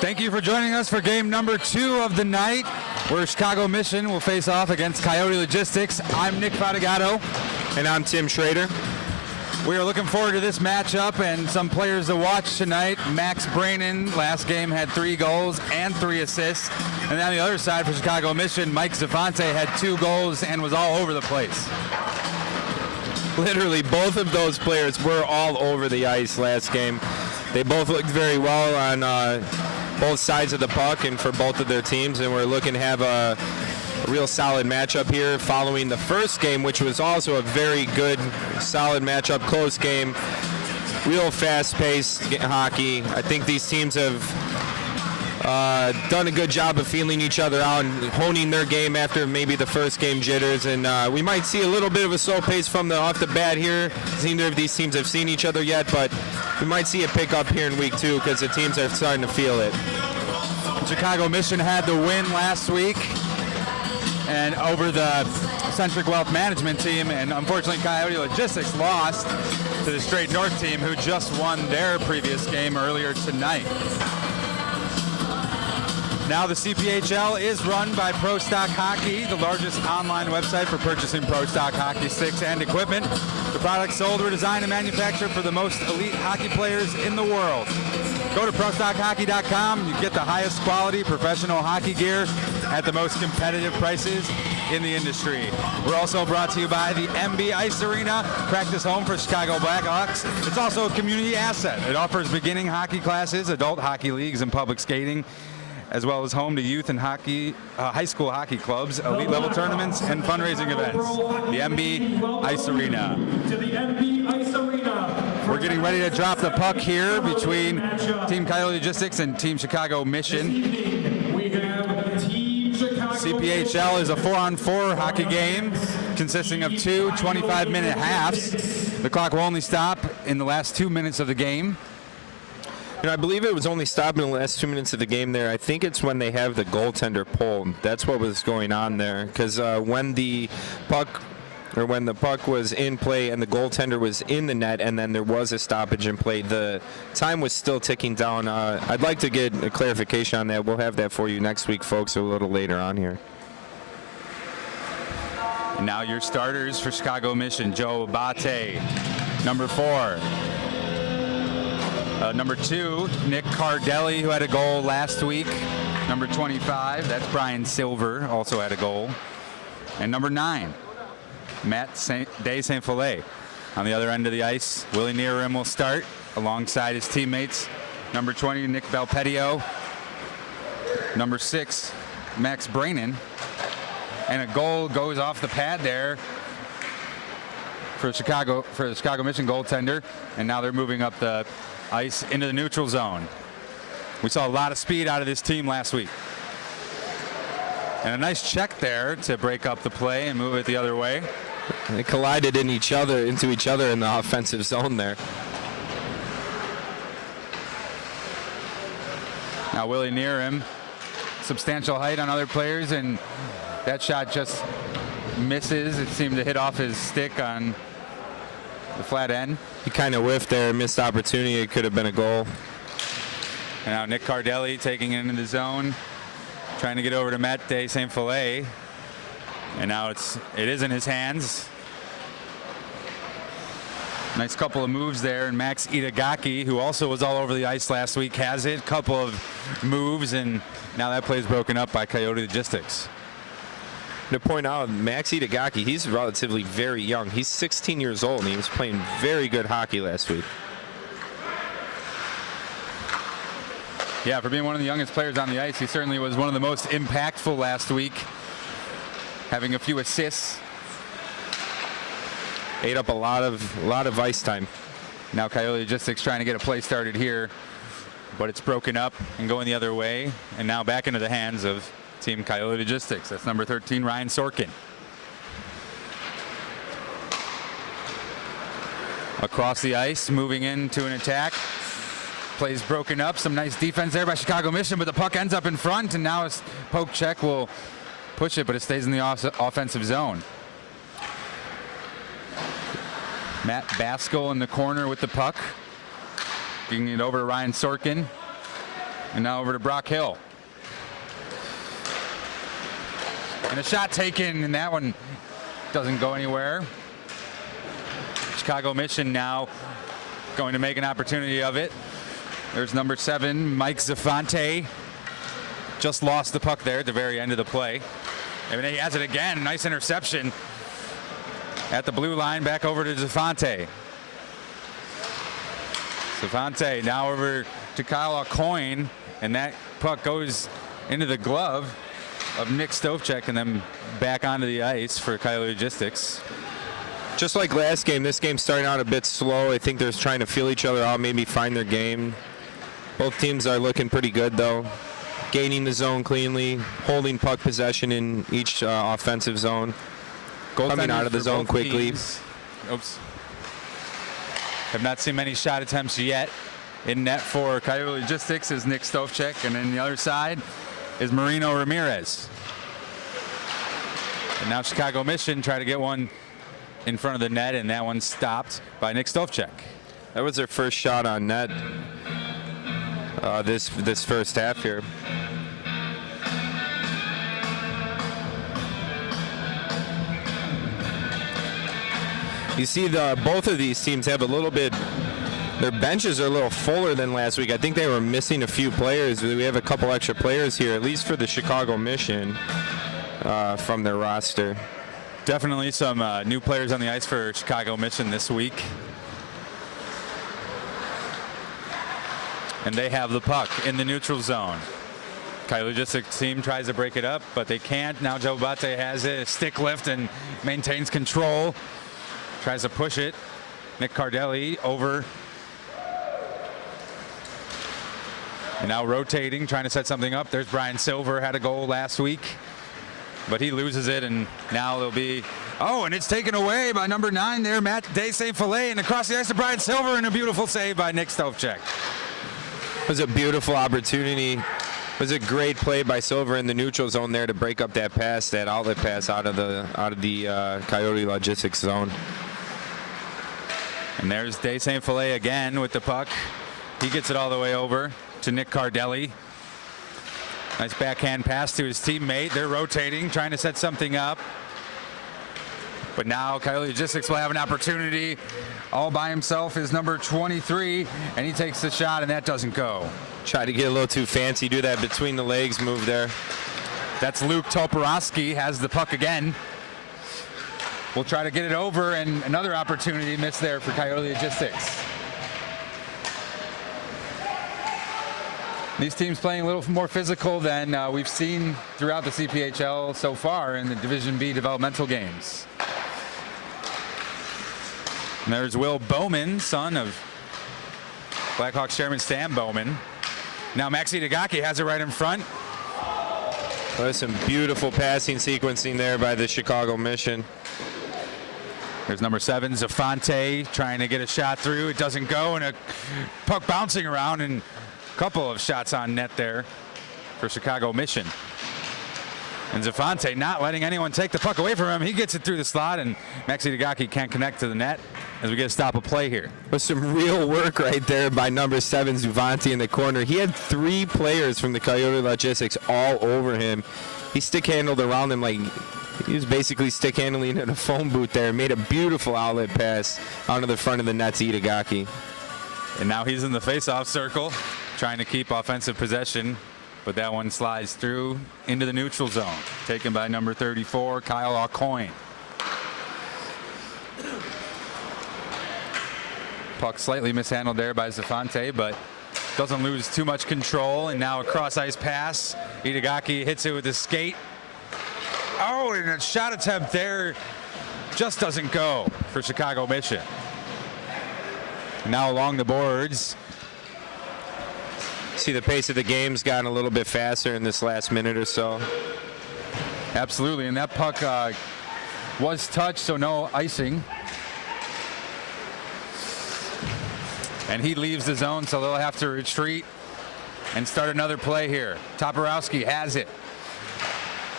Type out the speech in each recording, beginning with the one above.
Thank you for joining us for game number 2 of the night, where Chicago Mission will face off against Coyote Logistics. I'm Nick Fatigato. And I'm Tim Schrader. We are looking forward to this matchup and some players to watch tonight. Max Brainin, last game, had 3 goals and 3 assists. And on the other side for Chicago Mission, Mike Zafonte had 2 goals and was all over the place. Literally, both of those players were all over the ice last game. They both looked very well on both sides of the puck and for both of their teams, and we're looking to have a real solid matchup here following the first game, which was also a very good, solid matchup, close game, real fast-paced hockey. I think these teams have done a good job of feeling each other out and honing their game after maybe the first game jitters, and we might see a little bit of a slow pace from off the bat here. Neither of these teams have seen each other yet, but we might see a pickup here in week 2 because the teams are starting to feel it. Chicago Mission had the win last week and over the Centric Wealth Management team, and unfortunately Coyote Logistics lost to the Straight North team, who just won their previous game earlier tonight. Now the CPHL is run by Pro Stock Hockey, the largest online website for purchasing Pro Stock hockey sticks and equipment. The products sold were designed and manufactured for the most elite hockey players in the world. Go to ProStockHockey.com. You get the highest quality professional hockey gear at the most competitive prices in the industry. We're also brought to you by the MB Ice Arena, practice home for Chicago Blackhawks. It's also a community asset. It offers beginning hockey classes, adult hockey leagues, and public skating, as well as home to youth and hockey, high school hockey clubs, elite level tournaments, and fundraising events. The MB Ice Arena. We're getting ready to drop the puck here between Team Coyote Logistics and Team Chicago Mission. CPHL is a 4-on-4 hockey game consisting of 2 25-minute halves. The clock will only stop in the last 2 minutes of the game. You know, I believe it was only stopped in the last 2 minutes of the game there. I think it's when they have the goaltender pulled. That's what was going on there. Because when the puck was in play and the goaltender was in the net and then there was a stoppage in play, the time was still ticking down. I'd like to get a clarification on that. We'll have that for you next week, folks, a little later on here. And now your starters for Chicago Mission: Joe Abate, number 4. Number 2, Nick Cardelli, who had a goal last week. Number 25, that's Brian Silver, also had a goal. And number 9, Matt de Saint-Filet. On the other end of the ice, Willie Nearim will start alongside his teammates. Number 20, Nick Belpedio. Number 6, Max Brainin. And a goal goes off the pad there for the Chicago Mission goaltender. And now they're moving up the ice into the neutral zone. We saw a lot of speed out of this team last week. And a nice check there to break up the play and move it the other way. They collided into each other in the offensive zone there. Now Willie Nearim, substantial height on other players, and that shot just misses. It seemed to hit off his stick on the flat end. He kind of whiffed there, missed opportunity. It could have been a goal. And now Nick Cardelli taking it into the zone, trying to get over to Matt de Saint-Filet. And now it is in his hands. Nice couple of moves there, and Max Itagaki, who also was all over the ice last week, has it. Couple of moves, and now that play is broken up by Coyote Logistics. To point out, Max Itagaki, he's relatively very young. He's 16 years old, and he was playing very good hockey last week. Yeah, for being one of the youngest players on the ice, he certainly was one of the most impactful last week, having a few assists. Ate up a lot of ice time. Now Coyote Logistics trying to get a play started here, but it's broken up and going the other way, and now back into the hands of Team Coyote Logistics. That's number 13, Ryan Sorkin. Across the ice, moving into an attack. Plays broken up. Some nice defense there by Chicago Mission, but the puck ends up in front, and now a poke check will push it, but it stays in the offensive zone. Matt Baskell in the corner with the puck. Getting it over to Ryan Sorkin. And now over to Brock Hill. And a shot taken, and that one doesn't go anywhere. Chicago Mission now going to make an opportunity of it. There's number 7, Mike Zafante. Just lost the puck there at the very end of the play. And he has it again. Nice interception at the blue line. Back over to Zafante. Zafante now over to Kyle Aucoin, and that puck goes into the glove of Nick Stovchek and then back onto the ice for Coyote Logistics. Just like last game, this game's starting out a bit slow. I think they're trying to feel each other out, maybe find their game. Both teams are looking pretty good, though. Gaining the zone cleanly, holding puck possession in each offensive zone, coming out of the zone quickly. Oops. Have not seen many shot attempts yet. In net for Coyote Logistics is Nick Stovchek, and then the other side is Marino Ramirez. And now Chicago Mission try to get one in front of the net, and that one stopped by Nick Stovchek. That was their first shot on net this first half here. You see both of these teams have a little bit, their benches are a little fuller than last week. I think they were missing a few players. We have a couple extra players here, at least for the Chicago Mission, from their roster. Definitely some new players on the ice for Chicago Mission this week. And they have the puck in the neutral zone. Coyote Logistics team tries to break it up, but they can't. Now Joe Bate has it, a stick lift, and maintains control. Tries to push it. Nick Cardelli over. And now rotating, trying to set something up. There's Brian Silver, had a goal last week, but he loses it, and now there'll be, oh, and it's taken away by number 9 there, Matt Day St. Filet, and across the ice to Brian Silver, and a beautiful save by Nick Stovchek. It was a beautiful opportunity. It was a great play by Silver in the neutral zone there to break up that pass, that outlet pass out of the Coyote Logistics zone. And there's Day St. Filet again with the puck. He gets it all the way over to Nick Cardelli. Nice backhand pass to his teammate. They're rotating, trying to set something up. But now Coyote Logistics will have an opportunity. All by himself is number 23, and he takes the shot, and that doesn't go. Try to get a little too fancy, do that between the legs move there. That's Luke Toporowski, has the puck again. We'll try to get it over, and another opportunity missed there for Coyote Logistics. These teams playing a little more physical than we've seen throughout the CPHL so far in the Division B developmental games. And there's Will Bowman, son of Blackhawks chairman Stan Bowman. Now Maxi Dagaki has it right in front. Well, there's some beautiful passing sequencing there by the Chicago Mission. There's number 7, Zafante, trying to get a shot through. It doesn't go, and a puck bouncing around, and a couple of shots on net there for Chicago Mission. And Zafante not letting anyone take the puck away from him. He gets it through the slot, and Maxi Dagaki can't connect to the net as we get a stop of play here. With some real work right there by number 7, Zafante in the corner. He had 3 players from the Coyote Logistics all over him. He stick handled around him like he was basically stick handling in a phone booth there. Made a beautiful outlet pass onto the front of the net to Itagaki. And now he's in the face-off circle, trying to keep offensive possession, but that one slides through into the neutral zone, taken by number 34, Kyle Aucoin. Puck slightly mishandled there by Zafante, but doesn't lose too much control. And now a cross-ice pass. Itagaki hits it with his skate. Oh, and a shot attempt there just doesn't go for Chicago Mission. Now along the boards. See the pace of the game's gotten a little bit faster in this last minute or so. Absolutely, and that puck was touched, so no icing. And he leaves the zone, so they'll have to retreat and start another play here. Toporowski has it.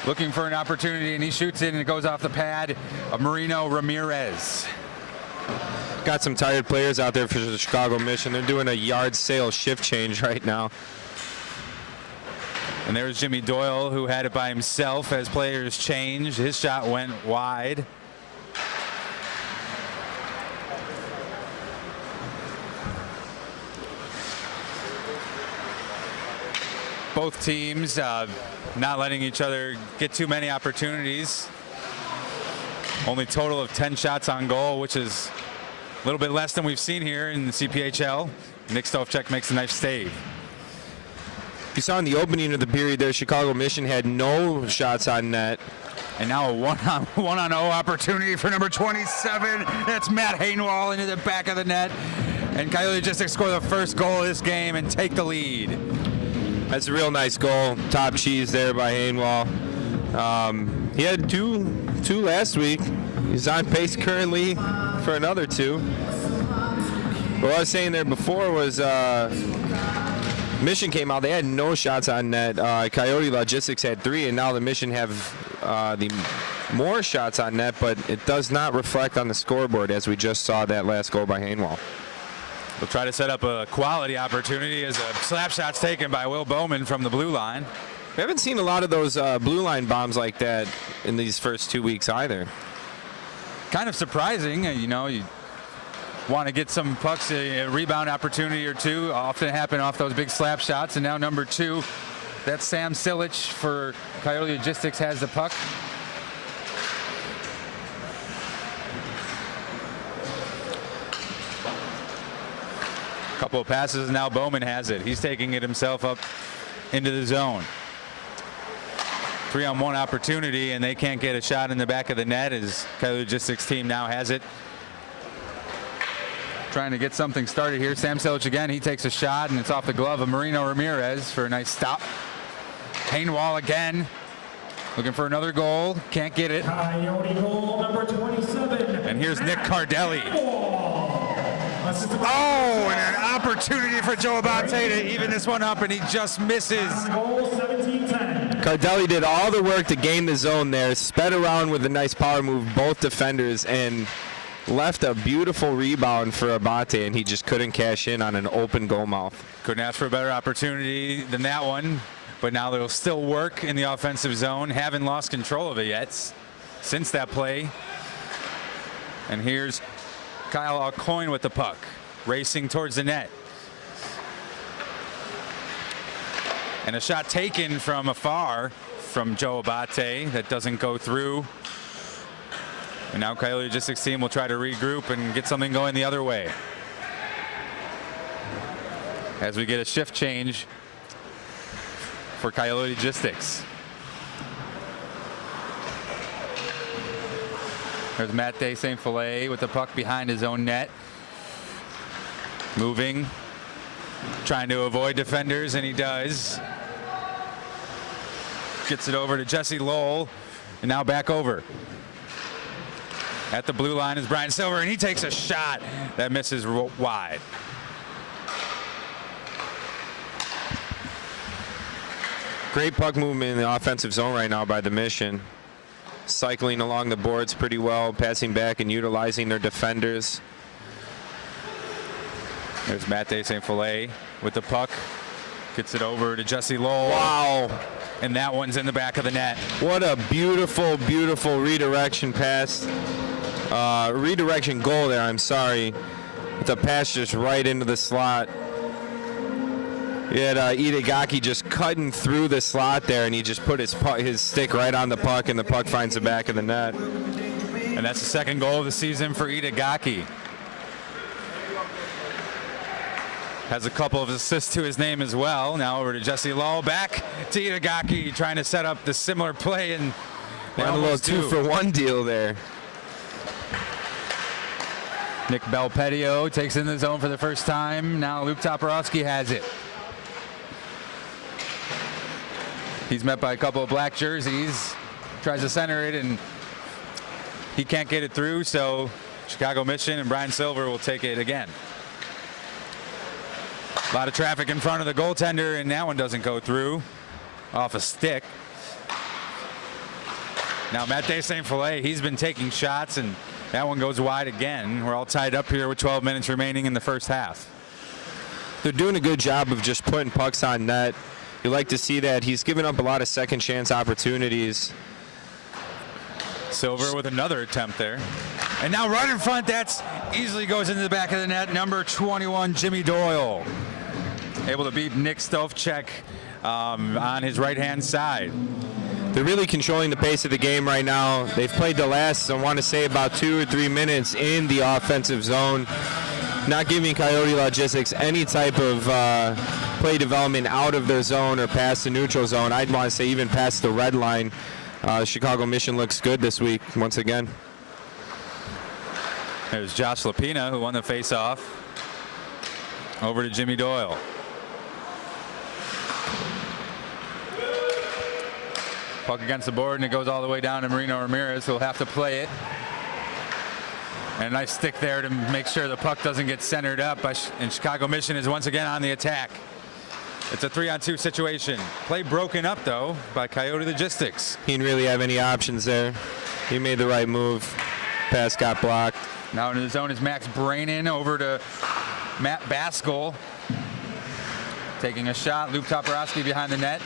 Looking for an opportunity, and he shoots it, and it goes off the pad of Marino Ramirez. Got some tired players out there for the Chicago Mission. They're doing a yard sale shift change right now. And there's Jimmy Doyle, who had it by himself as players changed. His shot went wide. Both teams not letting each other get too many opportunities. Only total of 10 shots on goal, which is a little bit less than we've seen here in the CPHL. Nick Stofchek makes a nice save. You saw in the opening of the period there, Chicago Mission had no shots on net. And now a one-on-0 opportunity for number 27. That's Matt Hainwall into the back of the net. And Coyote Logistics score the first goal of this game and take the lead. That's a real nice goal. Top cheese there by Hainwall. He had two last week. He's on pace currently for another 2. What I was saying there before was Mission came out. They had no shots on net. Coyote Logistics had 3, and now the Mission have the more shots on net, but it does not reflect on the scoreboard as we just saw that last goal by Hainwall. We'll try to set up a quality opportunity as a slap shot's taken by Will Bowman from the blue line. We haven't seen a lot of those blue line bombs like that in these first 2 weeks either. Kind of surprising, you know, you want to get some pucks, a rebound opportunity or 2, often happen off those big slap shots. And now number 2, that's Sam Silich for Coyote Logistics, has the puck. Couple of passes, and now Bowman has it. He's taking it himself up into the zone. 3-on-1 opportunity, and they can't get a shot in the back of the net as Coyote Logistics team now has it. Trying to get something started here. Sam Silich again, he takes a shot, and it's off the glove of Marino Ramirez for a nice stop. Hainwall again, looking for another goal. Can't get it. Coyote goal number 27. And here's Nick Cardelli. Oh, and an opportunity for Joe Abate to even this one up, and he just misses. Goal 17-10. Cardelli did all the work to gain the zone there, sped around with a nice power move, both defenders, and left a beautiful rebound for Abate, and he just couldn't cash in on an open goal mouth. Couldn't ask for a better opportunity than that one, but now they'll still work in the offensive zone. Haven't lost control of it yet since that play. And here's Kyle Aucoin with the puck, racing towards the net. And a shot taken from afar from Joe Abate that doesn't go through. And now Coyote Logistics team will try to regroup and get something going the other way. As we get a shift change for Coyote Logistics. There's Matt Day St. Filet with the puck behind his own net. Moving, trying to avoid defenders, and he does. Gets it over to Jesse Lowell, and now back over. At the blue line is Brian Silver, and he takes a shot that misses wide. Great puck movement in the offensive zone right now by the Mission. Cycling along the boards pretty well, passing back and utilizing their defenders. There's Matt Day St. Filet with the puck. Gets it over to Jesse Lowell. Wow. And that one's in the back of the net. What a beautiful, beautiful redirection pass. Redirection goal there, I'm sorry. With a pass just right into the slot. You had Itagaki just cutting through the slot there, and he just put his stick right on the puck, and the puck finds the back of the net. And that's the second goal of the season for Itagaki. Has a couple of assists to his name as well. Now over to Jesse Lowell, back to Itagaki, trying to set up the similar play, and they a little 2-for-1 deal there. Nick Belpedio takes in the zone for the first time. Now Luke Toporowski has it. He's met by a couple of black jerseys, tries to center it, and he can't get it through, so Chicago Mission and Brian Silver will take it again. A lot of traffic in front of the goaltender, and that one doesn't go through off a stick. Now Matt Day St. Filet, he's been taking shots, and that one goes wide again. We're all tied up here with 12 minutes remaining in the first half. They're doing a good job of just putting pucks on net. You like to see that. He's given up a lot of second chance opportunities. Silver with another attempt there. And now right in front, that's easily goes into the back of the net. Number 21, Jimmy Doyle. Able to beat Nick Stovcek on his right-hand side. They're really controlling the pace of the game right now. They've played the last, I want to say, about 2 or 3 minutes in the offensive zone, not giving Coyote Logistics any type of play development out of their zone or past the neutral zone. I'd want to say even past the red line. Chicago Mission looks good this week once again. There's Josh Lapina, who won the face-off. Over to Jimmy Doyle. Puck against the board, and it goes all the way down to Marino Ramirez, who will have to play it. And a nice stick there to make sure the puck doesn't get centered up. And Chicago Mission is once again on the attack. It's a 3-on-2 situation. Play broken up, though, by Coyote Logistics. He didn't really have any options there. He made the right move. Pass got blocked. Now into the zone is Max Brainin, over to Matt Baskell. Taking a shot. Luke Toporowski behind the net.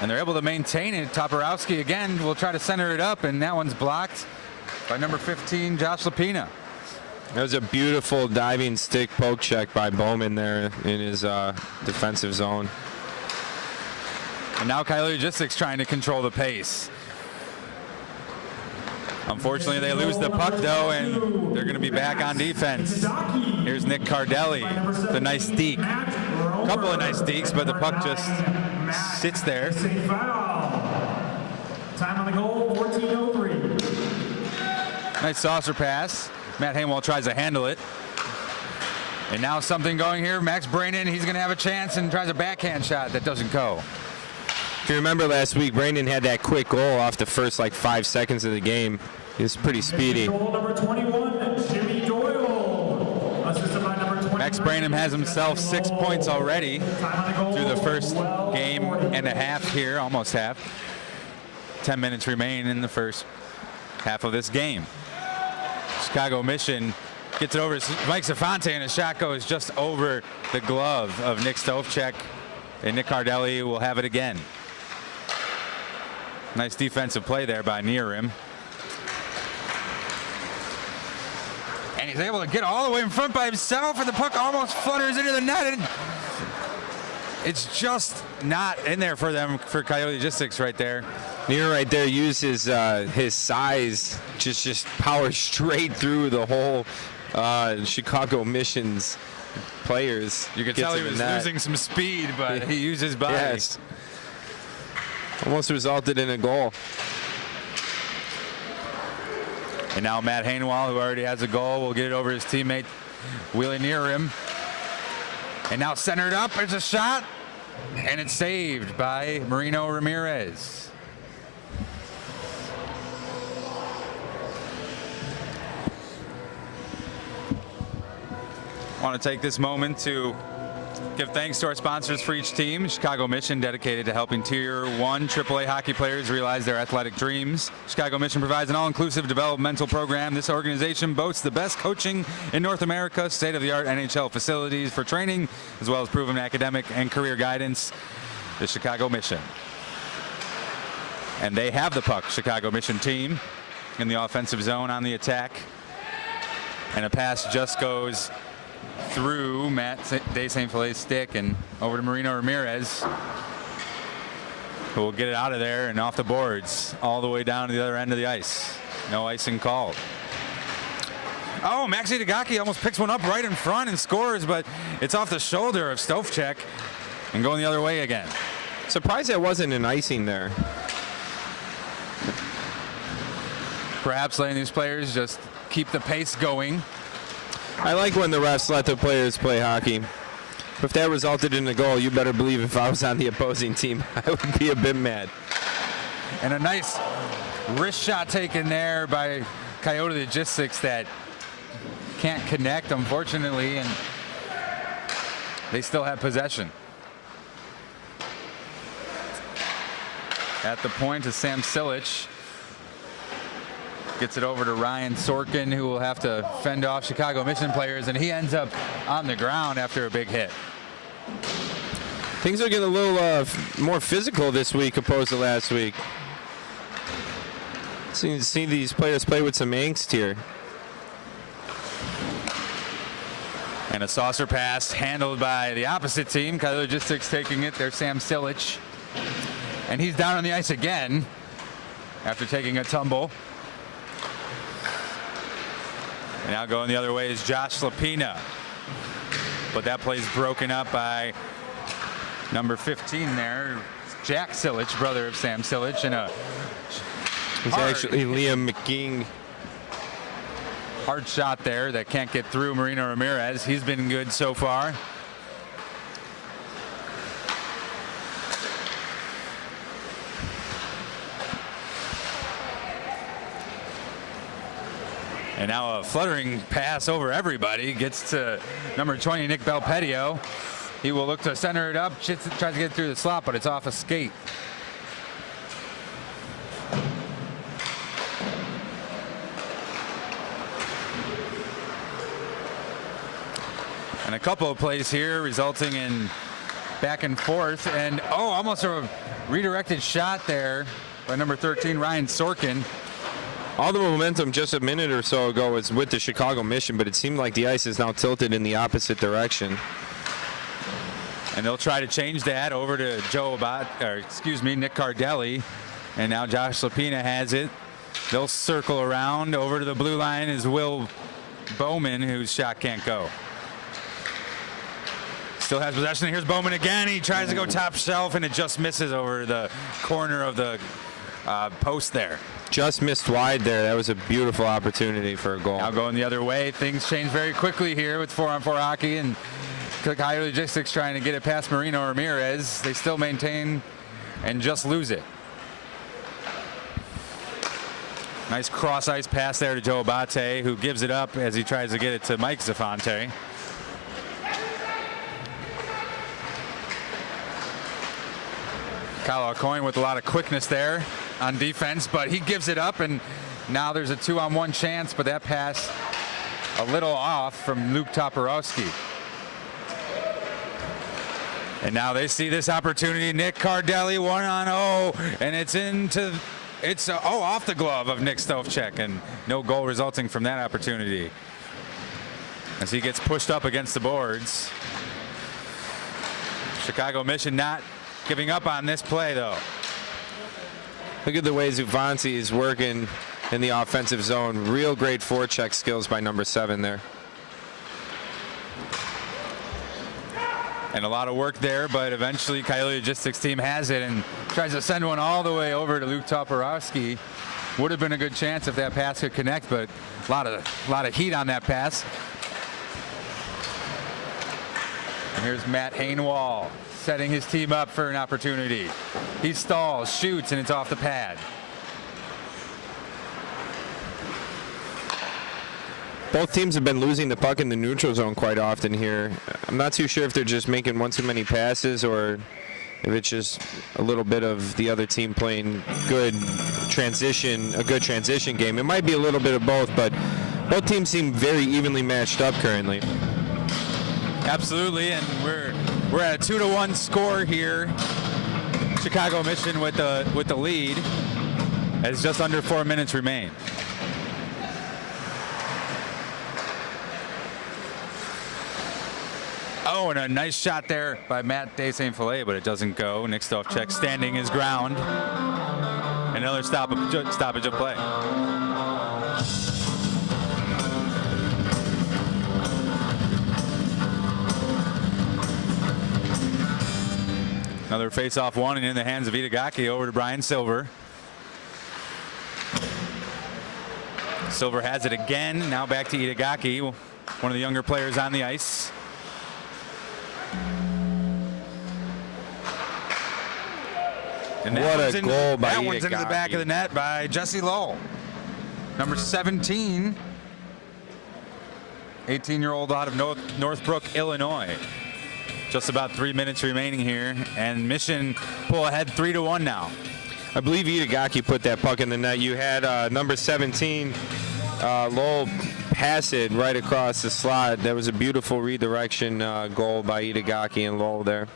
And they're able to maintain it. Toporowski again will try to center it up, and that one's blocked by number 15, Josh Lapina. That was a beautiful diving stick poke check by Bowman there in his defensive zone. And now Coyote Logistics trying to control the pace. Unfortunately, they lose the puck, though, and they're going to be back on defense. Here's Nick Cardelli. It's a nice deke. A couple of nice dekes, but the puck just sits there. Time on the goal, 14:03. Nice saucer pass. Matt Hainwald tries to handle it. And now something going here. Max Brainin, he's going to have a chance and tries a backhand shot that doesn't go. If you remember last week, Brandon had that quick goal off the first 5 seconds of the game. He was pretty speedy. Goal number 21, Jimmy Doyle. Assisted by number 20. Max Brainin has himself 6 points already through the first game and a half here, almost half. 10 minutes remain in the first half of this game. Chicago Mission gets it over to Mike Zafonte, and a shot goes just over the glove of Nick Stovcek, and Nick Cardelli will have it again. Nice defensive play there by near him. And he's able to get all the way in front by himself, and the puck almost flutters into the net. And it's just not in there for them, for Coyote Logistics right there. Near right there uses his size, just power straight through the whole Chicago Mission's players. You could tell he was losing some speed, but he used his body. Yes. Almost resulted in a goal. And now Matt Hainwald, who already has a goal, will get it over his teammate Willie near him. And now centered up, there's a shot, and it's saved by Marino Ramirez. I want to take this moment to give thanks to our sponsors for each team. Chicago Mission, dedicated to helping Tier 1 AAA hockey players realize their athletic dreams. Chicago Mission provides an all-inclusive developmental program. This organization boasts the best coaching in North America, state-of-the-art NHL facilities for training, as well as proven academic and career guidance. The Chicago Mission. And they have the puck, Chicago Mission team, in the offensive zone on the attack. And a pass just goes through Matt De St. Filet's stick and over to Marino Ramirez, who will get it out of there and off the boards all the way down to the other end of the ice. No icing called. Oh, Maxi Dagaki almost picks one up right in front and scores, but it's off the shoulder of Stovcek and going the other way again. Surprised that wasn't an icing there. Perhaps letting these players just keep the pace going. I like when the refs let the players play hockey. If that resulted in a goal, you better believe if I was on the opposing team, I would be a bit mad. And a nice wrist shot taken there by Coyote Logistics that can't connect, unfortunately, and they still have possession. At the point is Sam Silich. Gets it over to Ryan Sorkin, who will have to fend off Chicago Mission players, and he ends up on the ground after a big hit. Things are getting a little more physical this week opposed to last week. Seeing these players play with some angst here. And a saucer pass handled by the opposite team. COYOTE Logistics taking it. There's Sam Silich. And he's down on the ice again after taking a tumble. And now going the other way is Josh Lapina. But that play's broken up by number 15 there, Jack Silich, brother of Sam Silich. And it's actually Liam McGing. Hard shot there that can't get through Marino Ramirez. He's been good so far. And now a fluttering pass over everybody. Gets to number 20, Nick Belpedio. He will look to center it up. Tries to get through the slot, but it's off a skate. And a couple of plays here resulting in back and forth. And almost a redirected shot there by number 13, Ryan Sorkin. All the momentum just a minute or so ago was with the Chicago Mission, but it seemed like the ice is now tilted in the opposite direction. And they'll try to change that over to Nick Cardelli. And now Josh Lapina has it. They'll circle around. Over to the blue line is Will Bowman, whose shot can't go. Still has possession. Here's Bowman again. He tries to go top shelf, and it just misses over the corner of the post there. Just missed wide there. That was a beautiful opportunity for a goal. Now going the other way. Things change very quickly here with 4-on-4 hockey, and COYOTE Logistics trying to get it past Marino Ramirez. They still maintain and just lose it. Nice cross ice pass there to Joe Abate, who gives it up as he tries to get it to Mike Zafonte. Kyle Coyne with a lot of quickness there on defense, but he gives it up, and now there's a 2-on-1 chance, but that pass a little off from Luke Toporowski. And now they see this opportunity. Nick Cardelli 1-on-0, and it's off the glove of Nick Stovchek, and no goal resulting from that opportunity as he gets pushed up against the boards. Chicago Mission not giving up on this play, though. Look at the way Zuvanti is working in the offensive zone. Real great forecheck skills by number 7 there. And a lot of work there, but eventually COYOTE Logistics team has it and tries to send one all the way over to Luke Toporowski. Would have been a good chance if that pass could connect, but a lot of heat on that pass. And here's Matt Hainwall setting his team up for an opportunity. He stalls, shoots, and it's off the pad. Both teams have been losing the puck in the neutral zone quite often here. I'm not too sure if they're just making one too many passes or if it's just a little bit of the other team playing a good transition game. It might be a little bit of both, but both teams seem very evenly matched up currently. Absolutely, and we're at a 2-1 score here. Chicago Mission with the lead as just under 4 minutes remain. Oh, and a nice shot there by Matt De Saint Filet, but it doesn't go. Nick Stovchek standing his ground. Another stoppage of play. Another face-off one, and in the hands of Itagaki over to Brian Silver. Silver has it again. Now back to Itagaki, one of the younger players on the ice. And what a goal by Itagaki. That one's into the back of the net by Jesse Lowell. Number 17. 18-year-old out of Northbrook, Illinois. Just about 3 minutes remaining here, and Mission pull ahead 3-1 now. I believe Itagaki put that puck in the net. You had number 17, Lowell, pass it right across the slot. That was a beautiful redirection goal by Itagaki and Lowell there.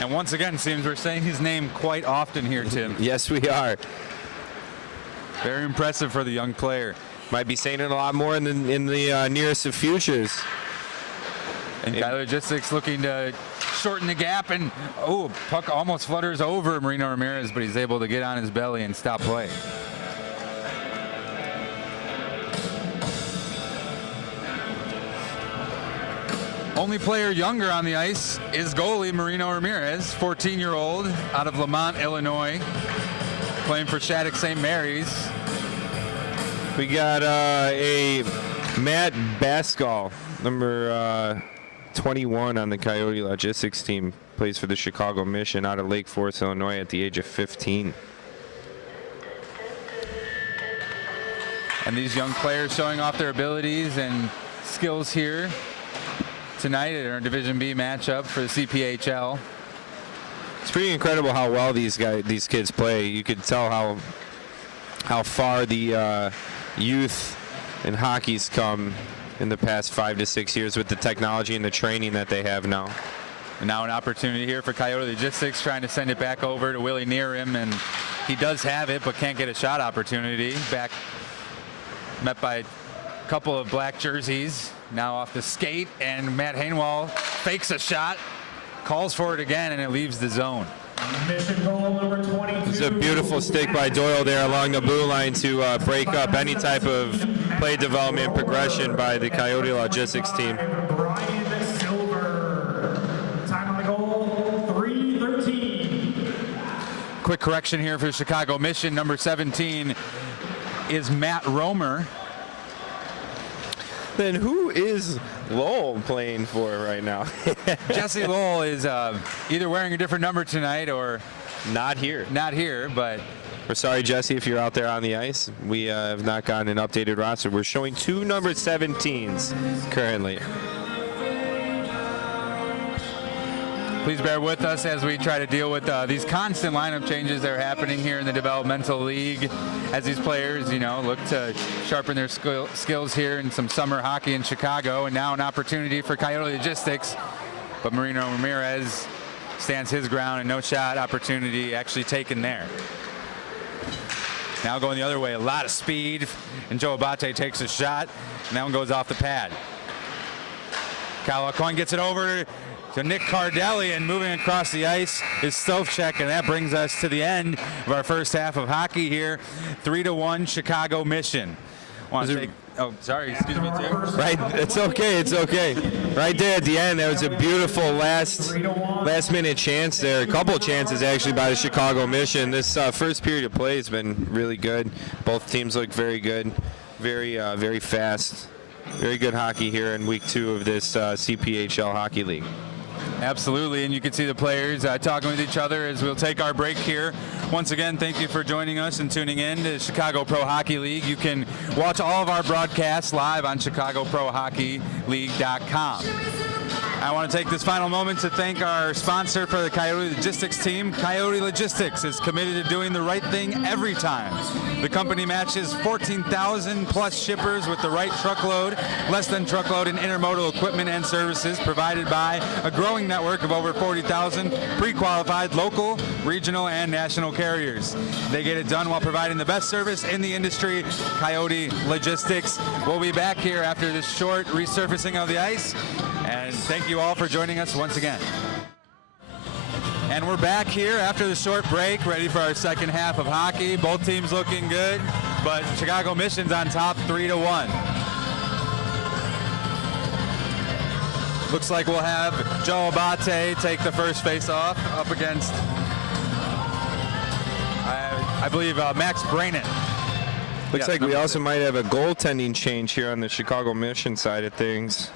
And once again, seems we're saying his name quite often here, Tim. Yes, we are. Very impressive for the young player. Might be saying it a lot more in the nearest of futures. And COYOTE Logistics looking to shorten the gap, and puck almost flutters over Marino Ramirez, but he's able to get on his belly and stop play. Only player younger on the ice is goalie Marino Ramirez, 14-year-old out of Lamont, Illinois, playing for Shattuck St. Mary's. We got a Matt Baskal, number 21 on the COYOTE Logistics team, plays for the Chicago Mission out of Lake Forest, Illinois at the age of 15. And these young players showing off their abilities and skills here tonight at our Division B matchup for the CPHL. It's pretty incredible how well these kids play. You could tell how far the youth in hockey's come in the past 5 to 6 years with the technology and the training that they have now. And now an opportunity here for COYOTE Logistics, trying to send it back over to Willie Nearim, and he does have it but can't get a shot opportunity. Back met by a couple of black jerseys. Now off the skate, and Matt Hainwall fakes a shot, calls for it again, and it leaves the zone. Mission goal number 22. It's a beautiful stick by Doyle there along the blue line to break up any type of play development progression by the COYOTE Logistics team. Brian Silver. Time on the goal, 3:13. Quick correction here for Chicago Mission. Number 17 is Matt Romer. Then who is Lowell playing for right now? Jesse Lowell is either wearing a different number tonight or Not here. not here, but We're sorry, Jesse, if you're out there on the ice. We have not gotten an updated roster. We're showing 2 number 17s currently. please bear with us as we try to deal with these constant lineup changes that are happening here in the developmental league as these players, look to sharpen their skills here in some summer hockey in Chicago. And now an opportunity for COYOTE Logistics, but Marino Ramirez stands his ground and no shot opportunity actually taken there. Now going the other way, a lot of speed, and Joe Abate takes a shot, and that one goes off the pad. Kyle Coyne gets it over to Nick Cardelli, and moving across the ice is Stovchek, and that brings us to the end of our first half of hockey here. 3-1 Chicago Mission. Oh, sorry, excuse me, too. Right, it's okay, it's okay. Right there at the end, that was a beautiful last minute chance there. A couple of chances actually by the Chicago Mission. This first period of play has been really good. Both teams look very good, very fast. Very good hockey here in week 2 of this CPHL Hockey League. Absolutely, and you can see the players talking with each other as we'll take our break here. Once again, thank you for joining us and tuning in to Chicago Pro Hockey League. You can watch all of our broadcasts live on ChicagoProHockeyLeague.com. I want to take this final moment to thank our sponsor for the COYOTE Logistics team. COYOTE Logistics is committed to doing the right thing every time. The company matches 14,000 plus shippers with the right truckload, less than truckload, and intermodal equipment and services provided by a growing network of over 40,000 pre-qualified local, regional, and national carriers. They get it done while providing the best service in the industry. COYOTE Logistics. We'll be back here after this short resurfacing of the ice. And thank you all for joining us once again. And we're back here after the short break, ready for our second half of hockey. Both teams looking good, but Chicago Mission's on top 3-1. Looks like we'll have Joe Abate take the first face-off up against, I believe, Max Brainen. Looks Yes, like we also might have a goaltending change here on the Chicago Mission side of things.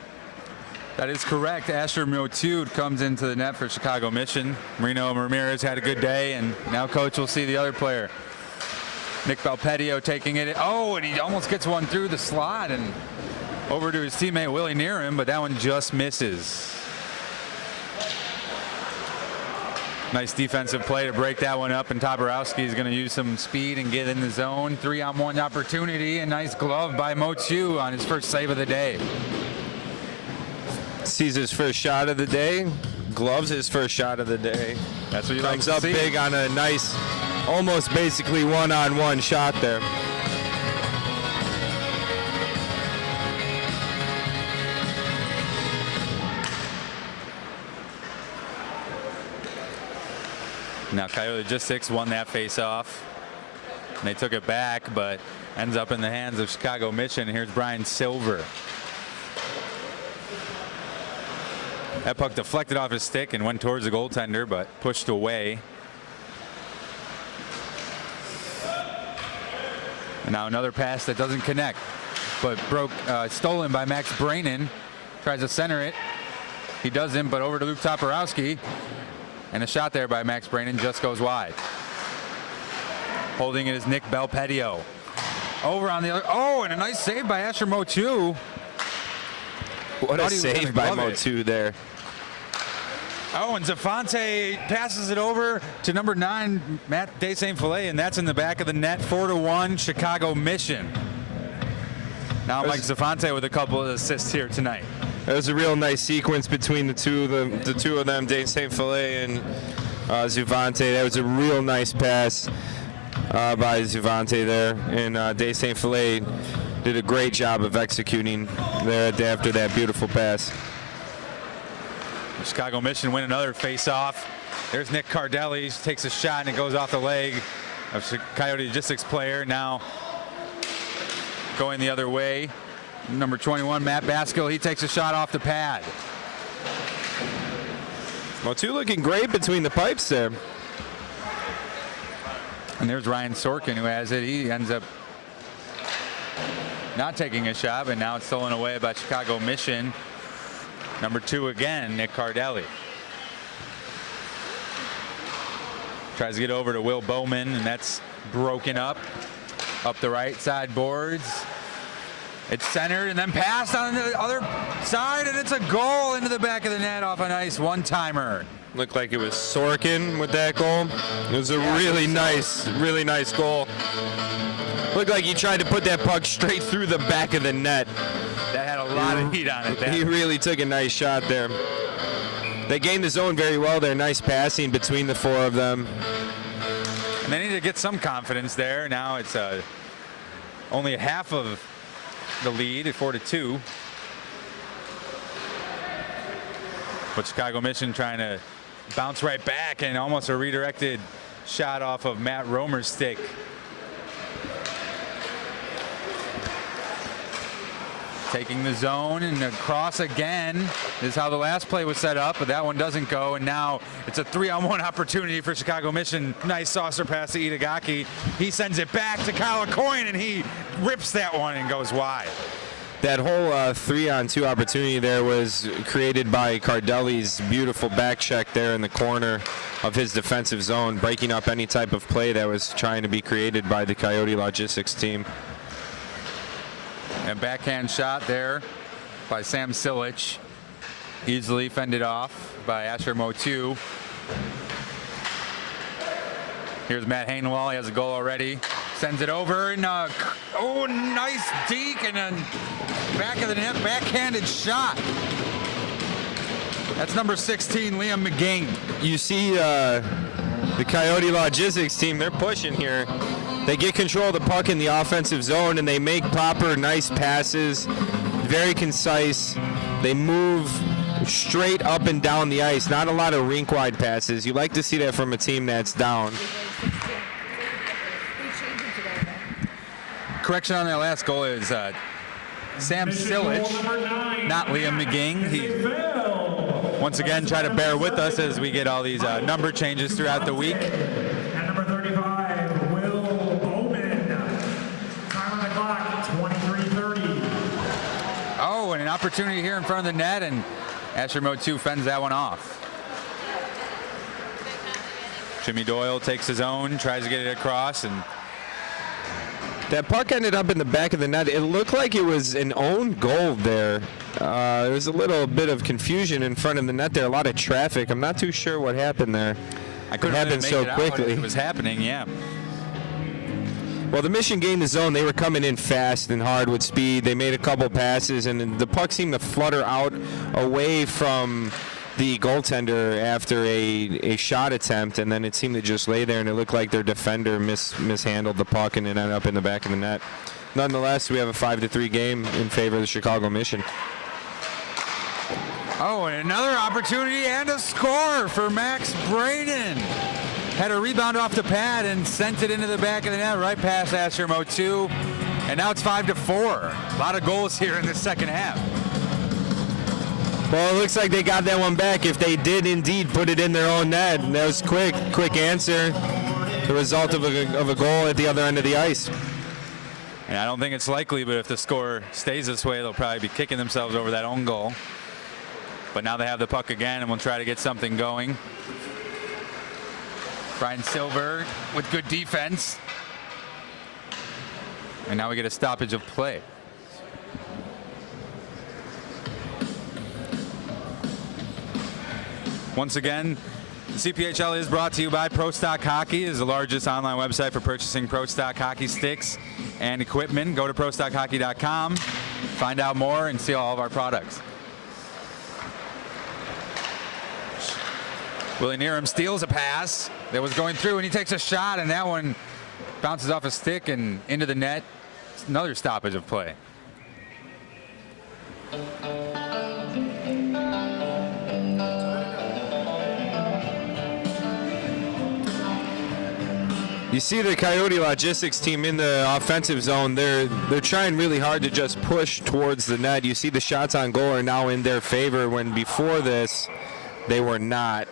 That is correct. Asher Motude comes into the net for Chicago Mission. Marino Ramirez had a good day, and now coach will see the other player. Nick Belpedio taking it. Oh, and he almost gets one through the slot and over to his teammate Willie Nearim, but that one just misses. Nice defensive play to break that one up, and Toporowski is going to use some speed and get in the zone. 3-on-1 opportunity, and nice glove by Motu on his first save of the day. Sees his first shot of the day. Gloves his first shot of the day. That's what you like Comes to up see. big on a nice, almost basically one-on-one shot there. Now Coyote Logistics won that face-off. And they took it back, but ends up in the hands of Chicago Mission. Here's Brian Silver. That puck deflected off his stick and went towards the goaltender, but pushed away. And now another pass that doesn't connect, but stolen by Max Brainin. Tries to center it. He doesn't, but over to Luke Toporowski. And a shot there by Max Brainin just goes wide. Holding it is Nick Belpedio. Over on the other. Oh, and a nice save by Asher Motu. What a save by Motu there. Oh, and Zavante passes it over to number 9, Matt De Saint Filet, and that's in the back of the net. 4-1, Chicago Mission. Now Mike Zavante with a couple of assists here tonight. That was a real nice sequence between the two of them, De Saint Filet and Zavante. That was a real nice pass by Zavante there, and De Saint Filet did a great job of executing there after that beautiful pass. The Chicago Mission win another face-off. There's Nick Cardelli, takes a shot and it goes off the leg of Coyote Logistics player. Now going the other way, number 21, Matt Baskill, he takes a shot off the pad. Motu looking great between the pipes there. And there's Ryan Sorkin who has it. He ends up not taking a shot, but now it's stolen away by Chicago Mission. Number 2 again, Nick Cardelli. Tries to get over to Will Bowman, and that's broken up the right side boards. It's centered and then passed on the other side, and it's a goal into the back of the net off a nice one-timer. Looked like it was Sorkin with that goal. It was a really nice goal. Looked like he tried to put that puck straight through the back of the net. That had a lot of heat on it. He really took a nice shot there. They gained the zone very well there. Nice passing between the 4 of them. And they need to get some confidence there. Now it's only half of the lead at 4-2. But Chicago Mission trying to bounce right back, and almost a redirected shot off of Matt Romer's stick. Taking the zone and across again. This is how the last play was set up, but that one doesn't go, and now it's a 3-on-1 opportunity for Chicago Mission. Nice saucer pass to Itagaki. He sends it back to Kyle Coyne, and he rips that one and goes wide. That whole 3-on-2 opportunity there was created by Cardelli's beautiful back check there in the corner of his defensive zone, breaking up any type of play that was trying to be created by the Coyote Logistics team. And backhand shot there by Sam Silich. Easily fended off by Asher Motu. Here's Matt Hainwall. He has a goal already. Sends it over, and oh, nice deke, and then back of the net, backhanded shot. That's number 16, Liam McGing. You see the Coyote Logistics team, they're pushing here. They get control of the puck in the offensive zone, and they make proper, nice passes, very concise. They move straight up and down the ice, not a lot of rink-wide passes. You like to see that from a team that's down. Correction on that last goal is Sam Silich, not Liam McGing. He once again try to bear with us as we get all these number changes throughout the week. And number 35, Will Bowman. Time on the clock, 23:30. Oh, and an opportunity here in front of the net, and Asher Motu fends that one off. Jimmy Doyle takes his own, tries to get it across, and that puck ended up in the back of the net. It looked like it was an own goal there. There was a little bit of confusion in front of the net there, a lot of traffic. I'm not too sure what happened there. I couldn't happened really make so it out quickly. it was happening, yeah. Well, the Mission gained the zone. They were coming in fast and hard with speed. They made a couple passes, and then the puck seemed to flutter out away from the goaltender after a shot attempt, and then it seemed to just lay there, and it looked like their defender mishandled the puck, and it ended up in the back of the net. Nonetheless, we have a 5-3 game in favor of the Chicago Mission. Oh, and another opportunity and a score for Max Braden. Had a rebound off the pad and sent it into the back of the net right past Asher Motu. And now it's 5-4. A lot of goals here in the second half. Well, it looks like they got that one back if they did indeed put it in their own net. And that was quick answer. The result of a goal at the other end of the ice. And I don't think it's likely, but if the score stays this way, they'll probably be kicking themselves over that own goal. But now they have the puck again, and we'll try to get something going. Brian Silver with good defense. And now we get a stoppage of play. Once again, the CPHL is brought to you by Pro Stock Hockey. It is the largest online website for purchasing Pro Stock Hockey sticks and equipment. Go to ProStockHockey.com, find out more, and see all of our products. Willie Nierum steals a pass that was going through, and he takes a shot, and that one bounces off a stick and into the net. It's another stoppage of play. You see the Coyote Logistics team in the offensive zone. They're trying really hard to just push towards the net. You see the shots on goal are now in their favor when before this they were not.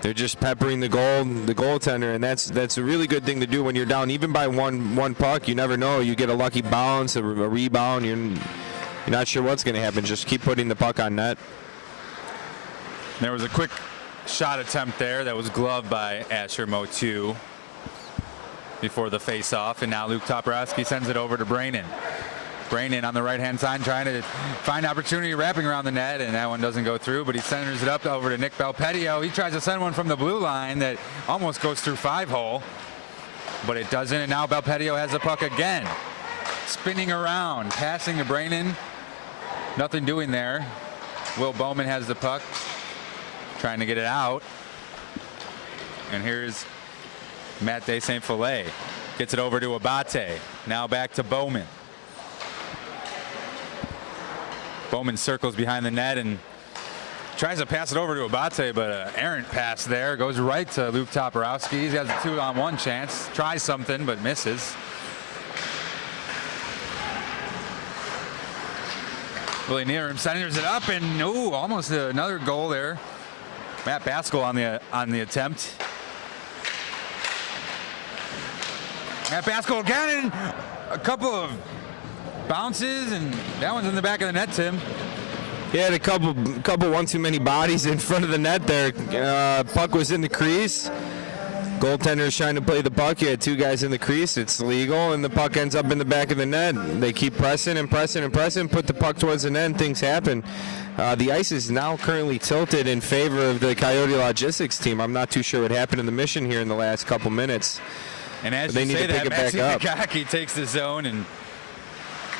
They're just peppering the goaltender, and that's a really good thing to do when you're down even by one puck. You never know. You get a lucky bounce, a rebound. You're not sure what's going to happen. Just keep putting the puck on net. There was a quick shot attempt there that was gloved by Asher Motu before the face-off, and now Luke Toporowski sends it over to Brainin. Brainin on the right-hand side trying to find opportunity wrapping around the net, and that one doesn't go through, but he centers it up over to Nick Belpedio. He tries to send one from the blue line that almost goes through 5-hole, but it doesn't, and now Belpedio has the puck again. Spinning around, passing to Brainin. Nothing doing there. Will Bowman has the puck, trying to get it out. And here's Matt De Saint Filet. Gets it over to Abate. Now back to Bowman. Bowman circles behind the net and tries to pass it over to Abate, but an errant pass there. Goes right to Luke Toporowski. He has a 2-on-1 chance. Tries something, but misses. Willie Nierum centers it up, and ooh, almost another goal there. Matt Baskell on the attempt. Matt Baskell again, and a couple of bounces, and that one's in the back of the net, Tim. He had a couple one too many bodies in front of the net there. Puck was in the crease. Goaltender is trying to play the puck. You had two guys in the crease. It's legal, and the puck ends up in the back of the net. They keep pressing and pressing and pressing, put the puck towards the net, and things happen. The ice is now currently tilted in favor of the Coyote Logistics team. I'm not too sure what happened in the Mission here in the last couple minutes. And as they you need say to pick that, it back up. Maxi takes the zone, and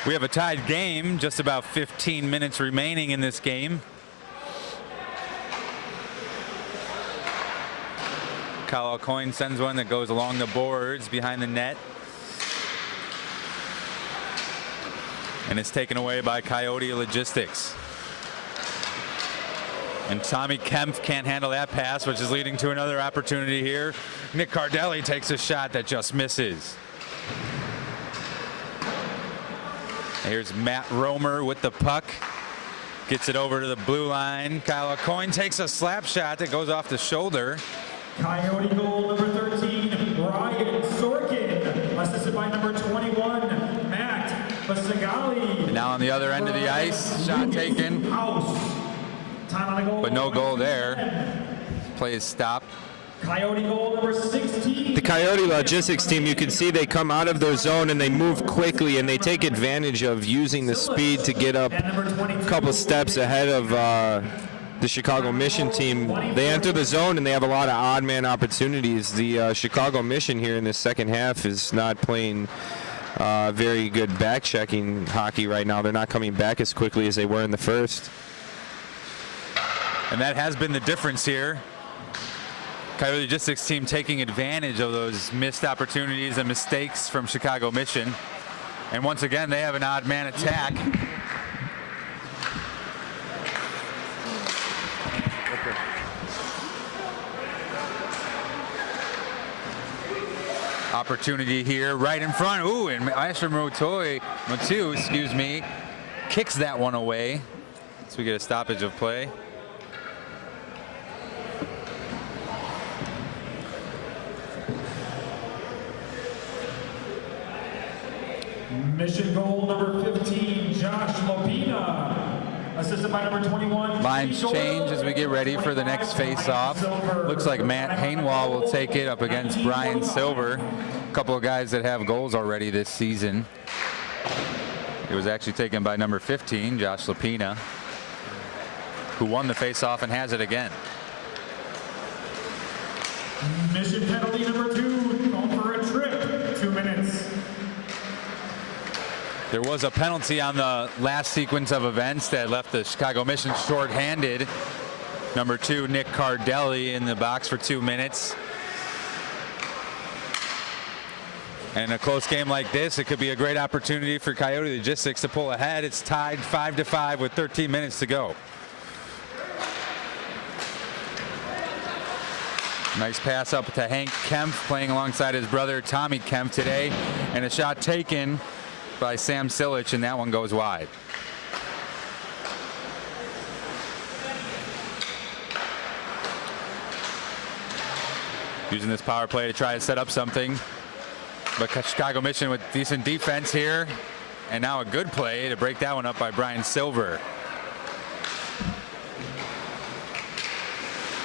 we have a tied game. Just about 15 minutes remaining in this game. Kyle Coyne sends one that goes along the boards behind the net. And it's taken away by Coyote Logistics. And Tommy Kempf can't handle that pass, which is leading to another opportunity here. Nick Cardelli takes a shot that just misses. Here's Matt Romer with the puck. Gets it over to the blue line. Kyle Coyne takes a slap shot that goes off the shoulder. Coyote goal number 13, Brian Sorkin, assisted by number 21, Matt Basagali. And now on the other end of the ice, shot taken, House. Time on the goal. but no goal there. Play is stopped. Coyote goal number 16. The Coyote Logistics team, you can see they come out of their zone and they move quickly, and they take advantage of using the speed to get up a couple steps ahead of the Chicago Mission team, they enter the zone and they have a lot of odd man opportunities. The Chicago Mission here in the second half is not playing very good back checking hockey right now. They're not coming back as quickly as they were in the first. And that has been the difference here. Coyote Logistics team taking advantage of those missed opportunities and mistakes from Chicago Mission. And once again, they have an odd man attack. Opportunity here right in front. Ooh, and Asher Motu, excuse me, kicks that one away. So we get a stoppage of play. Mission goal number 15, Josh Lopina. Assisted by number 21. Lines change as we get ready for the next face-off. Looks like Matt Hainwall will take it up against Brian Silver. A couple of guys that have goals already this season. It was actually taken by number 15, Josh Lopina, who won the face-off and has it again. Mission penalty number 2, called for a trip, 2 minutes. There was a penalty on the last sequence of events that left the Chicago Mission short-handed. Number 2, Nick Cardelli, in the box for 2 minutes. And in a close game like this, it could be a great opportunity for Coyote Logistics to pull ahead. It's tied 5-5 with 13 minutes to go. Nice pass up to Hank Kemp, playing alongside his brother Tommy Kemp today. And a shot taken by Sam Silich, and that one goes wide. Using this power play to try to set up something. But Chicago Mission with decent defense here. And now a good play to break that one up by Brian Silver.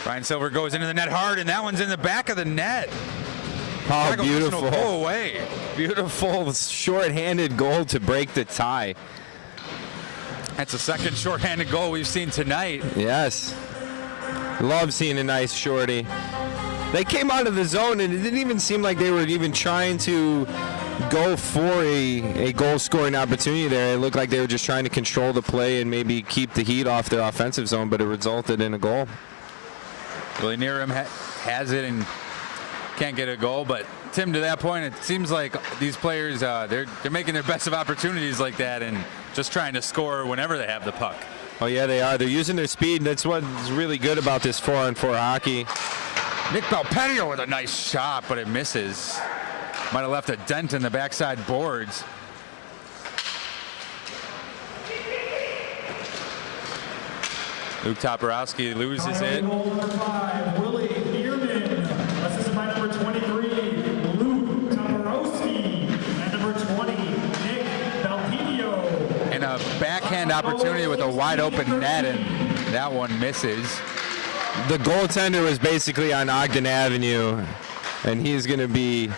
Brian Silver goes into the net hard, and that one's in the back of the net. Oh, beautiful. Go away. Beautiful short-handed goal to break the tie. That's the second short-handed goal we've seen tonight. Yes. Love seeing a nice shorty. They came out of the zone, and it didn't even seem like they were even trying to go for a goal-scoring opportunity there. It looked like they were just trying to control the play and maybe keep the heat off their offensive zone, but it resulted in a goal. Willie Nerum has it and can't get a goal, but Tim, to that point, it seems like these players, they're making their best of opportunities like that and just trying to score whenever they have the puck. Oh yeah, they are. They're using their speed. That's what's really good about this 4-on-4 hockey. Nick Belpedio with a nice shot, but it misses. Might have left a dent in the backside boards. Luke Toporowski loses it. Goal number 5, Willie Bierman. Assisted by number 23, Luke Toporowski. And number 20, Nick Belpedio. And a backhand opportunity with a wide open net, and that one misses. The goaltender was basically on Ogden Avenue, and he's going to be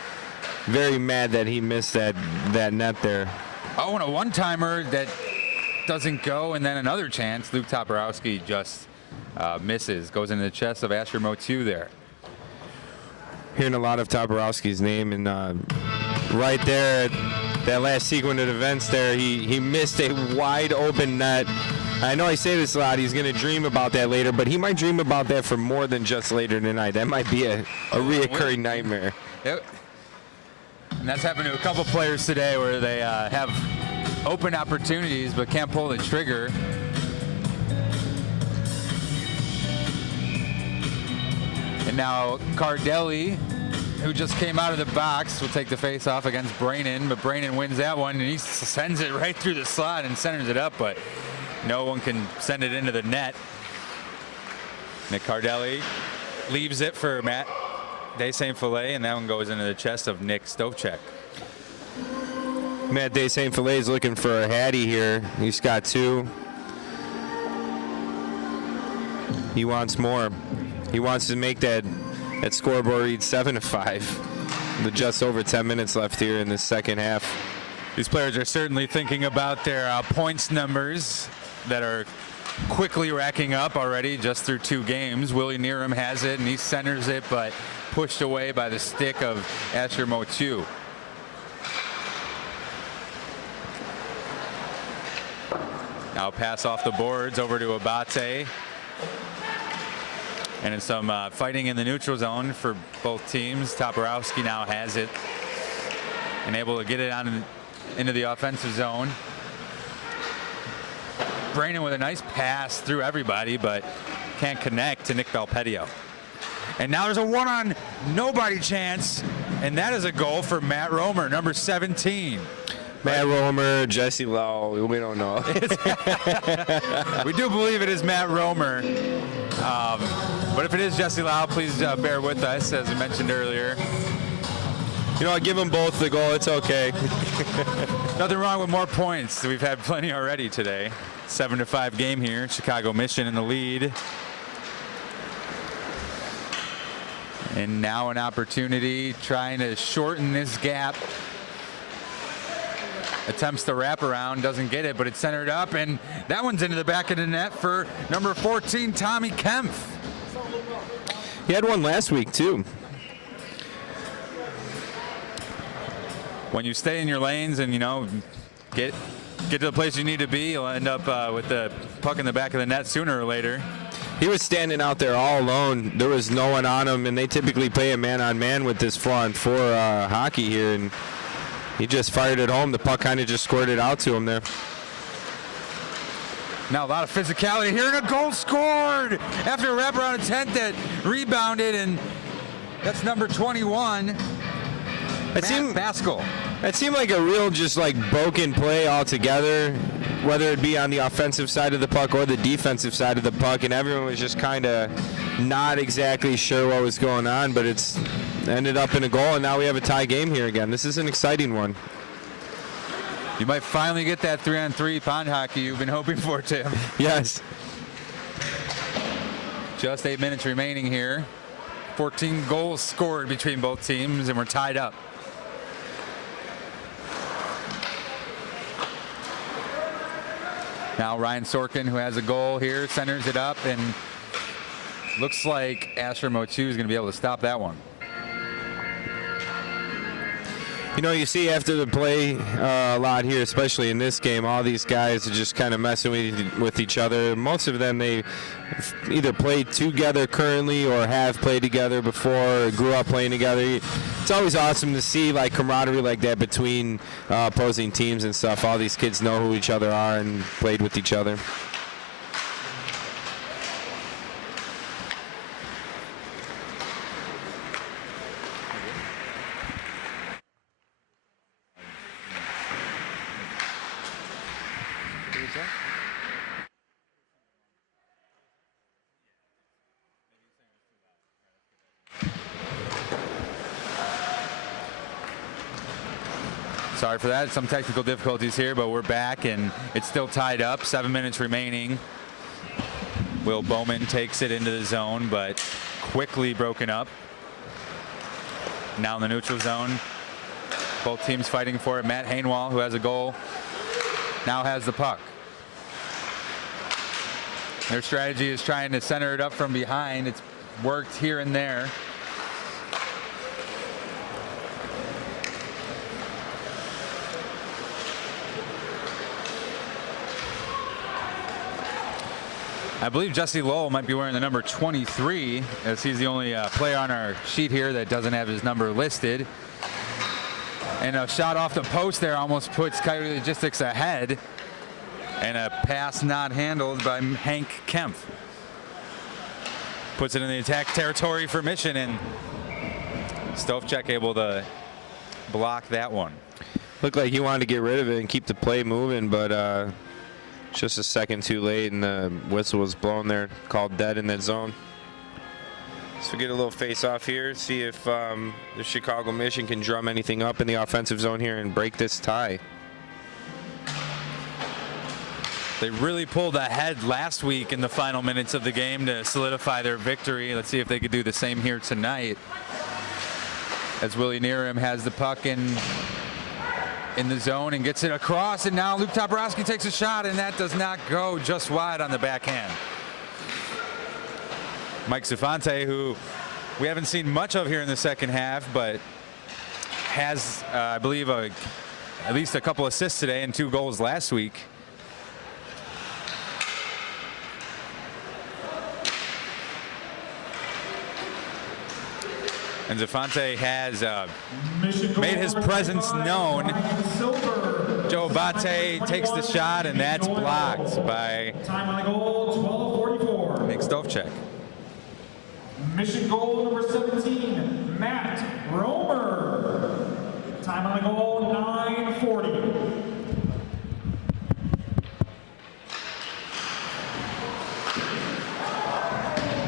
very mad that he missed that net there. Oh, and a one-timer that doesn't go, and then another chance. Luke Toporowski just misses, goes into the chest of Asher Motu there. Hearing a lot of Toporowski's name, and right there, that last sequence of events there, he missed a wide open net. I know I say this a lot, he's going to dream about that later, but he might dream about that for more than just later tonight. That might be a reoccurring nightmare. Yep. And that's happened to a couple players today where they have open opportunities but can't pull the trigger. And now Cardelli, who just came out of the box, will take the face-off against Brainin, but Brainin wins that one, and he sends it right through the slot and centers it up, but no one can send it into the net. Nick Cardelli leaves it for Matt De Saint Filet, and that one goes into the chest of Nick Stovchek. Matt De Saint Filet is looking for a Hattie here. He's got 2. He wants more. He wants to make that scoreboard read 7-5 with just over 10 minutes left here in the second half. These players are certainly thinking about their points numbers that are quickly racking up already just through 2 games. Willie Neerum has it, and he centers it, but pushed away by the stick of Asher Motu. Now pass off the boards over to Abate. And it's some fighting in the neutral zone for both teams. Toporowski now has it and able to get it on into the offensive zone. Brainen with a nice pass through everybody, but can't connect to Nick Belpedio. And now there's a one-on-nobody chance, and that is a goal for Matt Romer, number 17. Matt Romer, Jesse Lau, we don't know. We do believe it is Matt Romer. But if it is Jesse Lau, please bear with us, as I mentioned earlier. You know, I give them both the goal. It's okay. Nothing wrong with more points. We've had plenty already today. 7-5 game here. Chicago Mission in the lead. And now an opportunity trying to shorten this gap. Attempts to wrap around, doesn't get it, but it's centered up, and that one's into the back of the net for number 14, Tommy Kempf. He had one last week, too. When you stay in your lanes and, you know, get to the place you need to be, you'll end up with the puck in the back of the net sooner or later. He was standing out there all alone. There was no one on him, and they typically play a man-on-man with this front for hockey here, and he just fired it home. The puck kind of just squirted out to him there. Now a lot of physicality here, and a goal scored after a wraparound attempt that rebounded, and that's number 21, Matt Baskell. It seemed like a real just like broken play altogether, whether it be on the offensive side of the puck or the defensive side of the puck, and everyone was just kind of not exactly sure what was going on, but it's ended up in a goal, and now we have a tie game here again. This is an exciting one. You might finally get that 3-on-3 pond hockey you've been hoping for, Tim. Yes. Just 8 minutes remaining here. 14 goals scored between both teams, and we're tied up. Now Ryan Sorkin, who has a goal here, centers it up, and looks like Asher Motu is going to be able to stop that one. You know, you see after the play a lot here, especially in this game, all these guys are just kind of messing with each other. Most of them, they either play together currently or have played together before or grew up playing together. It's always awesome to see like camaraderie like that between opposing teams and stuff. All these kids know who each other are and played with each other. Sorry for that. Some technical difficulties here, but we're back, and it's still tied up. 7 minutes remaining. Will Bowman takes it into the zone, but quickly broken up. Now in the neutral zone. Both teams fighting for it. Matt Hainwall, who has a goal, now has the puck. Their strategy is trying to center it up from behind. It's worked here and there. I believe Jesse Lowell might be wearing the number 23, as he's the only player on our sheet here that doesn't have his number listed. And a shot off the post there almost puts Coyote Logistics ahead. And a pass not handled by Hank Kempf. Puts it in the attack territory for Mission, and Stovchek able to block that one. Looked like he wanted to get rid of it and keep the play moving, but just a second too late, and the whistle was blown there, called dead in that zone. So we get a little face-off here, see if the Chicago Mission can drum anything up in the offensive zone here and break this tie. They really pulled ahead last week in the final minutes of the game to solidify their victory. Let's see if they could do the same here tonight. As Willie Neerum has the puck in in the zone and gets it across, and now Luke Toporowski takes a shot, and that does not go, just wide on the backhand. Mike Sufante, who we haven't seen much of here in the second half, but has, I believe, at least a couple assists today and 2 goals last week. And Zafante has made his presence known. Joe Abate takes the shot, and that's blocked by Nick Stovcek. Mission goal number 17, Matt Romer. Time on the goal, 9:40.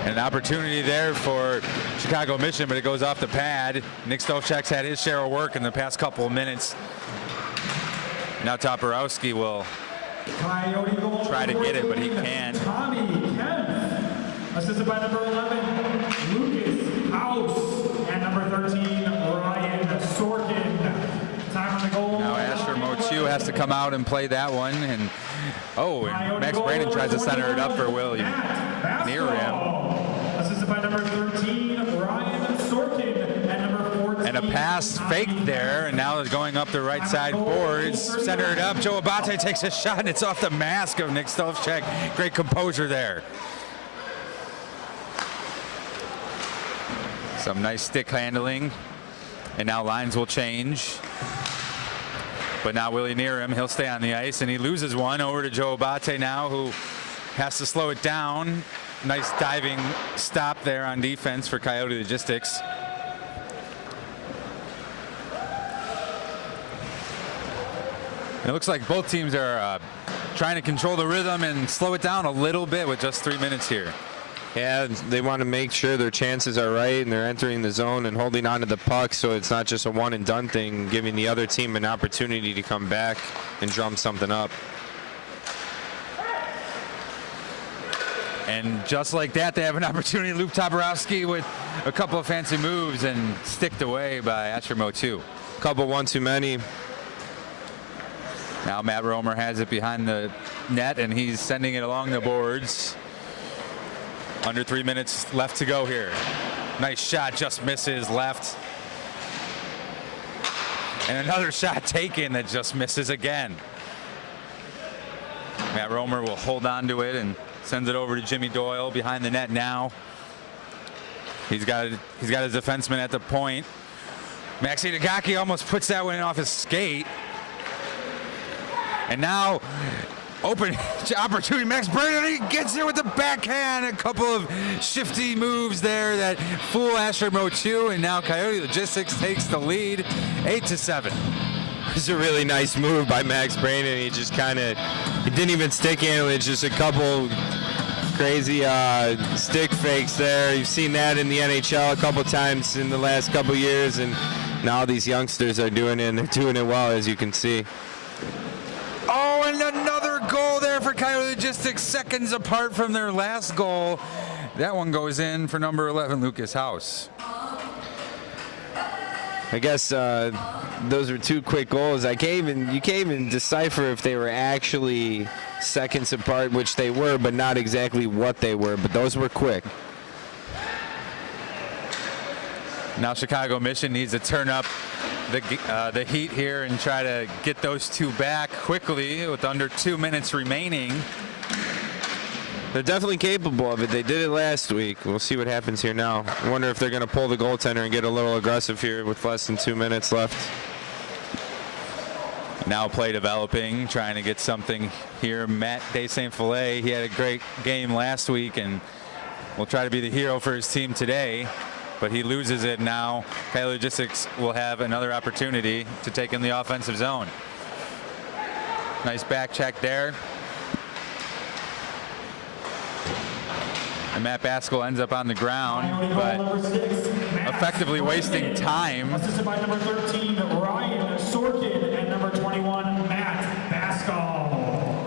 An opportunity there for Chicago Mission, but it goes off the pad. Nick Stovcek's had his share of work in the past couple of minutes. Now Toporowski will try to get it, but he can't. Tommy Kemp, assisted by number 11, Lucas House, and number 13, Ryan Sorkin. Time on the goal. Now Asher Mochu has to come out and play that one, and and Max Brandon tries to center it up for William. Near him. Assisted by number 13, Ryan Sorkin, and number 14. And a pass faked there, and now is going up the right side boards. Center it up. Joe Abate takes a shot, and it's off the mask of Nick Stovcek. Great composure there. Some nice stick handling. And now lines will change. But now Willie Nearham, he'll stay on the ice, and he loses one over to Joe Abate now, who has to slow it down. Nice diving stop there on defense for Coyote Logistics. It looks like both teams are trying to control the rhythm and slow it down a little bit with just 3 minutes here. Yeah, they want to make sure their chances are right and they're entering the zone and holding on to the puck, so it's not just a one and done thing, giving the other team an opportunity to come back and drum something up. And just like that, they have an opportunity. Luke Toporowski with a couple of fancy moves and sticked away by Asher Motu. Couple one too many. Now Matt Romer has it behind the net, and he's sending it along the boards. Under 3 minutes left to go here. Nice shot, just misses left. And another shot taken that just misses again. Matt Romer will hold on to it and sends it over to Jimmy Doyle behind the net now. He's got his defenseman at the point. Maxi Nagaki almost puts that one off his skate. And now open opportunity. Max Brandon, he gets there with the backhand. A couple of shifty moves there that fool Asher Motu, and now Coyote Logistics takes the lead 8-7. It's a really nice move by Max Brandon. He just he didn't even stick handle it, just a couple crazy stick fakes there. You've seen that in the NHL a couple times in the last couple years, and now these youngsters are doing it, and they're doing it well, as you can see. Oh, and another goal there for Coyote Logistics, seconds apart from their last goal. That one goes in for number 11, Lucas House. I guess those were 2 quick goals. You can't even decipher if they were actually seconds apart, which they were, but not exactly what they were. But those were quick. Now Chicago Mission needs to turn up the heat here and try to get those 2 back quickly with under 2 minutes remaining. They're definitely capable of it. They did it last week. We'll see what happens here now. I wonder if they're going to pull the goaltender and get a little aggressive here with less than 2 minutes left. Now play developing, trying to get something here. Matt De Saint Filet, he had a great game last week and will try to be the hero for his team today, but he loses it now. Coyote Logistics will have another opportunity to take in the offensive zone. Nice back check there. And Matt Baskell ends up on the ground, but effectively wasting time. Assisted by number 13, Ryan Sorkin, and number 21, Matt Baskell.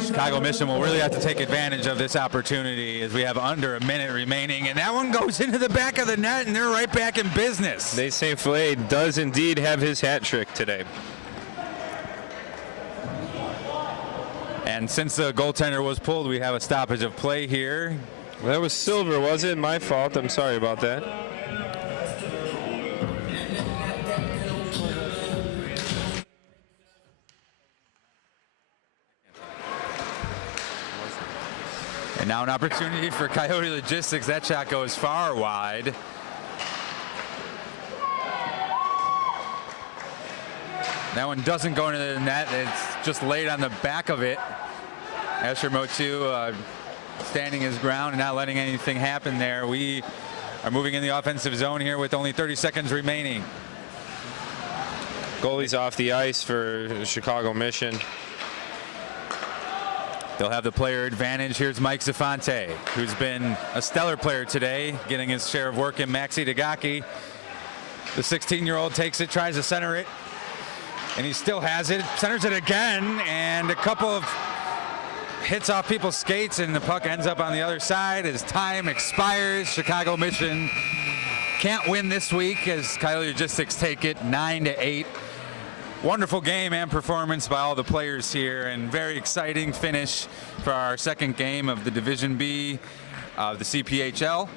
Chicago Mission will really have to take advantage of this opportunity as we have under a minute remaining, and that one goes into the back of the net, and they're right back in business. De Saint Filet does indeed have his hat trick today. And since the goaltender was pulled, we have a stoppage of play here. That was Silver, was it? My fault. I'm sorry about that. And now an opportunity for Coyote Logistics. That shot goes far wide. That one doesn't go into the net. It's just laid on the back of it. Asher Motu standing his ground and not letting anything happen there. We are moving in the offensive zone here with only 30 seconds remaining. Goalie's off the ice for Chicago Mission. They'll have the player advantage. Here's Mike Zafonte, who's been a stellar player today, getting his share of work in Maxi Dagaki. The 16-year-old takes it, tries to center it, and he still has it. Centers it again, and a couple of hits off people's skates, and the puck ends up on the other side as time expires. Chicago Mission can't win this week as Coyote Logistics take it 9-8. Wonderful game and performance by all the players here, and very exciting finish for our second game of the Division B of the CPHL.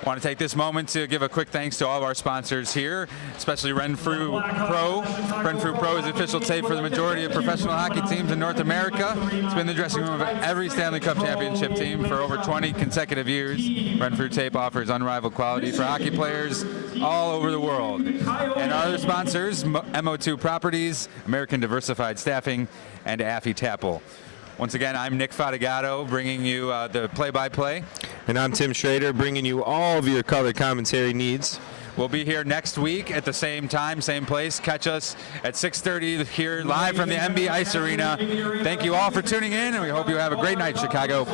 I want to take this moment to give a quick thanks to all of our sponsors here, especially Renfrew Pro. Renfrew Pro is the official tape for the majority of professional hockey teams in North America. It's been the dressing room of every Stanley Cup championship team for over 20 consecutive years. Renfrew tape offers unrivaled quality for hockey players all over the world. And our other sponsors, MO2 Properties, American Diversified Staffing, and Affy Tapple. Once again, I'm Nick Fatigato bringing you the play-by-play. And I'm Tim Schrader bringing you all of your color commentary needs. We'll be here next week at the same time, same place. Catch us at 6:30 here live from the MB Ice Arena. Thank you all for tuning in, and we hope you have a great night, Chicago.